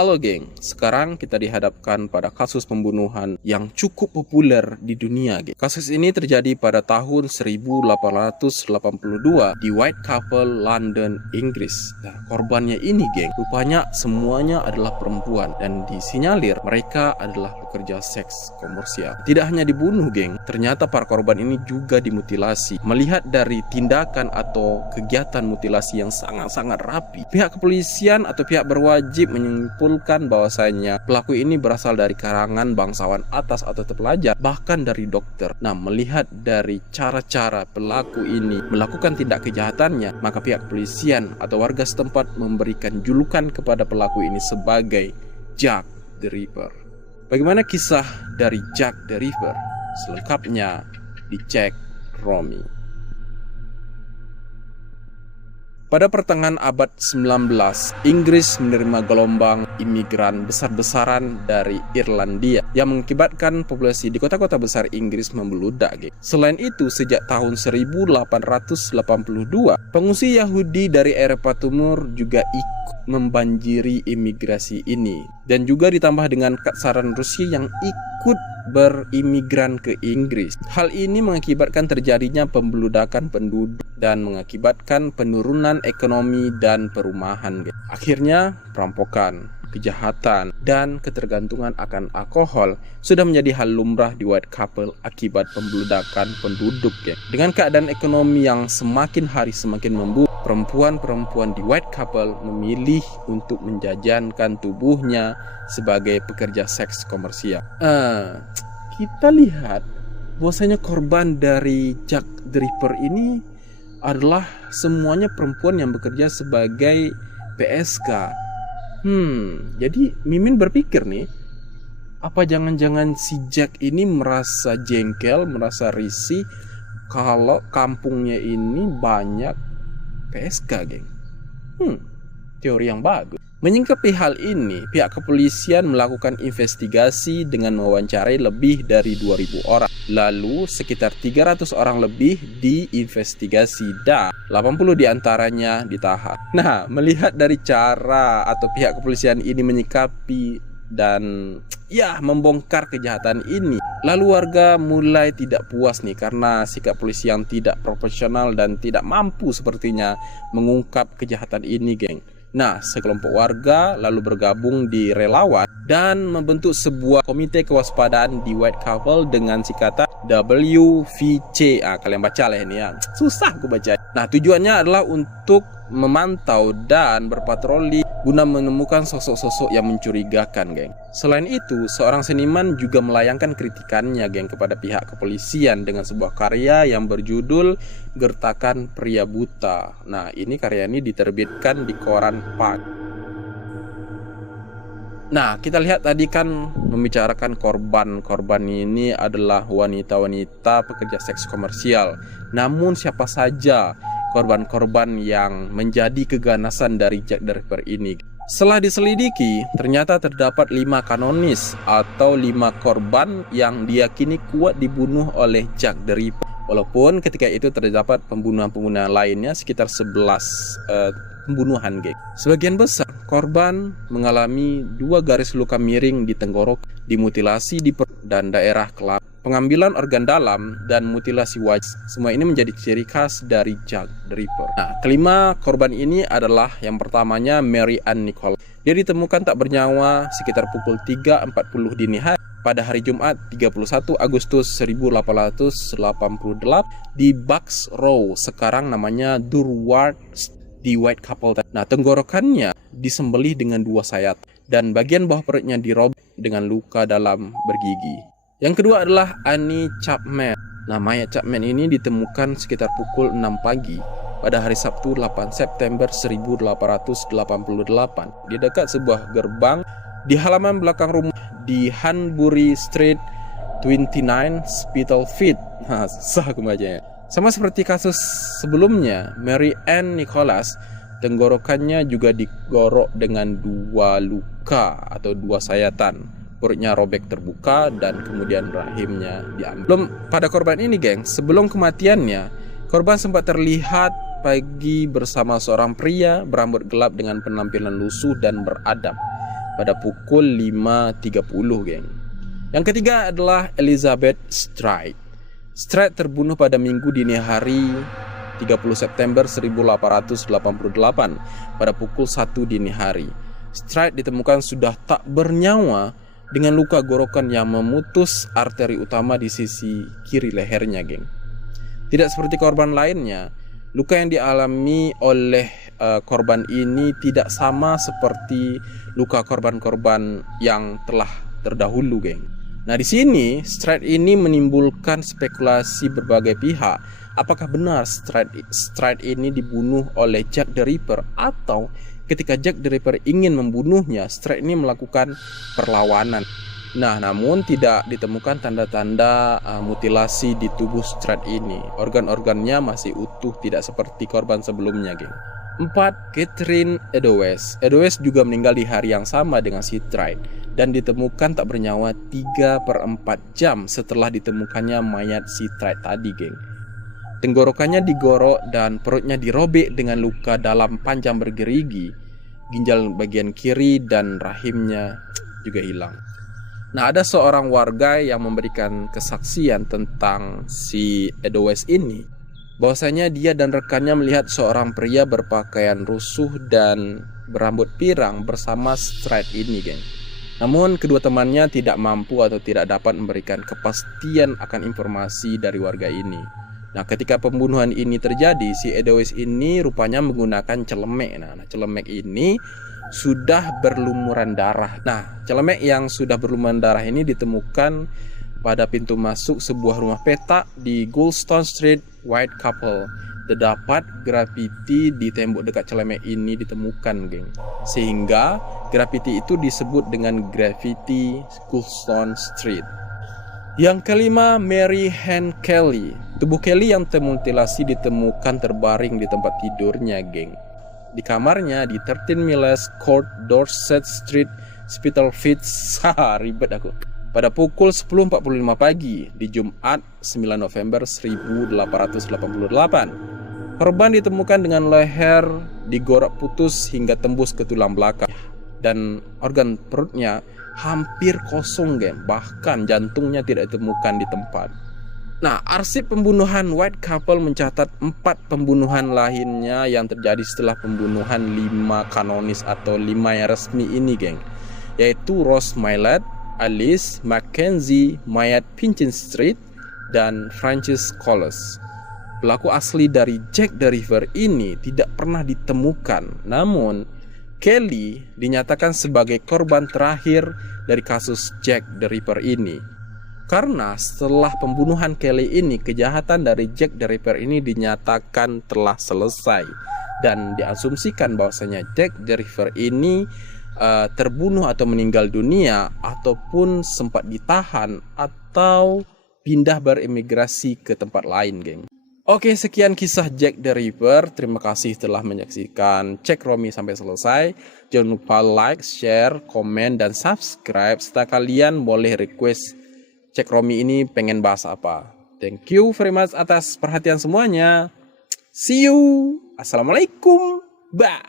Halo geng, sekarang kita dihadapkan pada kasus pembunuhan yang cukup populer di dunia geng. Kasus ini terjadi pada tahun 1882 di Whitechapel, London, Inggris. Nah, korbannya ini geng, rupanya semuanya adalah perempuan dan disinyalir mereka adalah pekerja seks komersial. Tidak hanya dibunuh geng, ternyata para korban ini juga dimutilasi. Melihat dari tindakan atau kegiatan mutilasi yang sangat-sangat rapi, pihak kepolisian atau pihak berwajib menyimpulkan bahwasanya pelaku ini berasal dari kalangan bangsawan atas atau terpelajar, bahkan dari dokter. Nah, melihat dari cara-cara pelaku ini melakukan tindak kejahatannya, maka pihak kepolisian atau warga setempat memberikan julukan kepada pelaku ini sebagai Jack the Ripper. Bagaimana kisah dari Jack the Ripper? Selengkapnya dicek Romi. Pada pertengahan abad 19, Inggris menerima gelombang imigran besar-besaran dari Irlandia yang mengakibatkan populasi di kota-kota besar Inggris membeludak. Selain itu, sejak tahun 1882, pengungsi Yahudi dari Eropa Timur juga ikut membanjiri imigrasi ini, dan juga ditambah dengan kesaran Rusia yang ikut berimigran ke Inggris. Hal ini mengakibatkan terjadinya pembeludakan penduduk dan mengakibatkan penurunan ekonomi dan perumahan. Akhirnya perampokan, kejahatan, dan ketergantungan akan alkohol sudah menjadi hal lumrah di Whitechapel akibat pembeludakan penduduk. Dengan keadaan ekonomi yang semakin hari semakin memburuk, perempuan-perempuan di Whitechapel memilih untuk menjajankan tubuhnya sebagai pekerja seks komersial. Kita lihat bahwasanya korban dari Jack the Ripper ini adalah semuanya perempuan yang bekerja sebagai PSK. Jadi Mimin berpikir nih, apa jangan-jangan si Jack ini merasa jengkel, merasa risih kalau kampungnya ini banyak PSK, geng. Teori yang bagus. Menyingkapi hal ini, pihak kepolisian melakukan investigasi dengan mewawancarai lebih dari 2.000 orang. Lalu sekitar 300 orang lebih diinvestigasi dan 80 diantaranya ditahan. Nah, melihat dari cara atau pihak kepolisian ini menyikapi dan membongkar kejahatan ini, lalu warga mulai tidak puas nih karena sikap polisi yang tidak profesional dan tidak mampu sepertinya mengungkap kejahatan ini, geng. Nah, sekelompok warga lalu bergabung di relawan dan membentuk sebuah komite kewaspadaan di Whitechapel dengan singkatan WVC. Kalian baca lah ini ya. Susah aku baca. Nah, tujuannya adalah untuk memantau dan berpatroli guna menemukan sosok-sosok yang mencurigakan, geng. Selain itu, seorang seniman juga melayangkan kritikannya, geng, kepada pihak kepolisian dengan sebuah karya yang berjudul Gertakan Pria Buta. Nah, ini karya ini diterbitkan di koran Pak. Nah, kita lihat tadi kan membicarakan korban ini adalah wanita-wanita pekerja seks komersial. Namun siapa saja korban-korban yang menjadi keganasan dari Jack the Ripper ini? Setelah diselidiki, ternyata terdapat 5 kanonis atau 5 korban yang diyakini kuat dibunuh oleh Jack the Ripper. Walaupun ketika itu terdapat pembunuhan-pembunuhan lainnya sekitar 11 pembunuhan, geng. Sebagian besar korban mengalami 2 garis luka miring di tenggorok, dimutilasi di perut dan daerah kelamin, pengambilan organ dalam, dan mutilasi wajah. Semua ini menjadi ciri khas dari Jack the Ripper. Nah, kelima korban ini adalah yang pertamanya Mary Ann Nicholas. Dia ditemukan tak bernyawa sekitar pukul 3.40 dini hari pada hari Jumat 31 Agustus 1888 di Bucks Row, sekarang namanya Durward di Whitechapel. Nah, tenggorokannya disembelih dengan 2 sayat dan bagian bawah perutnya dirobek dengan luka dalam bergigi. Yang kedua adalah Annie Chapman. Nah, mayat Chapman ini ditemukan sekitar pukul 6 pagi pada hari Sabtu 8 September 1888 di dekat sebuah gerbang di halaman belakang rumah di Hanbury Street 29 Spitalfield. Nah, susah aku bacanya. Sama seperti kasus sebelumnya, Mary Ann Nicholas, tenggorokannya juga digorok dengan 2 luka atau 2 sayatan. Perutnya robek terbuka dan kemudian rahimnya diambil. Belum pada korban ini, geng, sebelum kematiannya, korban sempat terlihat pergi bersama seorang pria berambut gelap dengan penampilan lusuh dan beradab. pada pukul 5.30, geng. Yang ketiga adalah Elizabeth Stride. Stride terbunuh pada Minggu dini hari 30 September 1888 pada pukul 1 dini hari. Stride ditemukan sudah tak bernyawa dengan luka gorokan yang memutus arteri utama di sisi kiri lehernya, geng. Tidak seperti korban lainnya, luka yang dialami oleh korban ini tidak sama seperti luka korban-korban yang telah terdahulu, geng. Nah, di sini Stride ini menimbulkan spekulasi berbagai pihak. Apakah benar Stride ini dibunuh oleh Jack the Ripper, atau ketika Jack the Ripper ingin membunuhnya, Stride ini melakukan perlawanan. Nah, namun tidak ditemukan tanda-tanda mutilasi di tubuh Stride ini. Organ-organnya masih utuh, tidak seperti korban sebelumnya, geng. 4. Catherine Eddowes. Eddowes juga meninggal di hari yang sama dengan si Stride dan ditemukan tak bernyawa 3/4 jam setelah ditemukannya mayat si Stride tadi, geng. Tenggorokannya digorok dan perutnya dirobek dengan luka dalam panjang bergerigi. Ginjal bagian kiri dan rahimnya juga hilang. Nah, ada seorang warga yang memberikan kesaksian tentang si Eddowes ini, bahwasanya dia dan rekannya melihat seorang pria berpakaian rusuh dan berambut pirang bersama Stride ini, geng. Namun kedua temannya tidak mampu atau tidak dapat memberikan kepastian akan informasi dari warga ini. Nah, ketika pembunuhan ini terjadi, si Eddowes ini rupanya menggunakan celemek. Nah, celemek ini sudah berlumuran darah. Nah, celemek yang sudah berlumuran darah ini ditemukan pada pintu masuk sebuah rumah petak di Goldstone Street, Whitechapel. Terdapat grafiti di tembok dekat celemek ini ditemukan, geng. Sehingga grafiti itu disebut dengan grafiti Goldstone Street. Yang kelima, Mary Ann Kelly. Tubuh Kelly yang termutilasi ditemukan terbaring di tempat tidurnya, geng. Di kamarnya di 13 Miles Court, Dorset Street, Spitalfields. Ribet aku. Pada pukul 10.45 pagi di Jumat 9 November 1888. Korban ditemukan dengan leher digorok putus hingga tembus ke tulang belakang dan organ perutnya hampir kosong, geng. Bahkan jantungnya tidak ditemukan di tempat. Nah, arsip pembunuhan Whitechapel mencatat 4 pembunuhan lainnya yang terjadi setelah pembunuhan 5 kanonis atau 5 yang resmi ini, geng. Yaitu Rose Mylett, Alice Mackenzie, mayat Pinchin Street, dan Francis Colles. Pelaku asli dari Jack the Ripper ini tidak pernah ditemukan. Namun, Kelly dinyatakan sebagai korban terakhir dari kasus Jack the Ripper ini. Karena setelah pembunuhan Kelly ini, kejahatan dari Jack the Ripper ini dinyatakan telah selesai. Dan diasumsikan bahwasanya Jack the Ripper ini terbunuh atau meninggal dunia, ataupun sempat ditahan atau pindah berimigrasi ke tempat lain, geng. Oke, sekian kisah Jack the Ripper. Terima kasih telah menyaksikan Cek Romi sampai selesai. Jangan lupa like, share, komen, dan subscribe. Serta kalian boleh request Cek Romi ini pengen bahas apa. Thank you very much atas perhatian semuanya. See you. Assalamualaikum. Bye.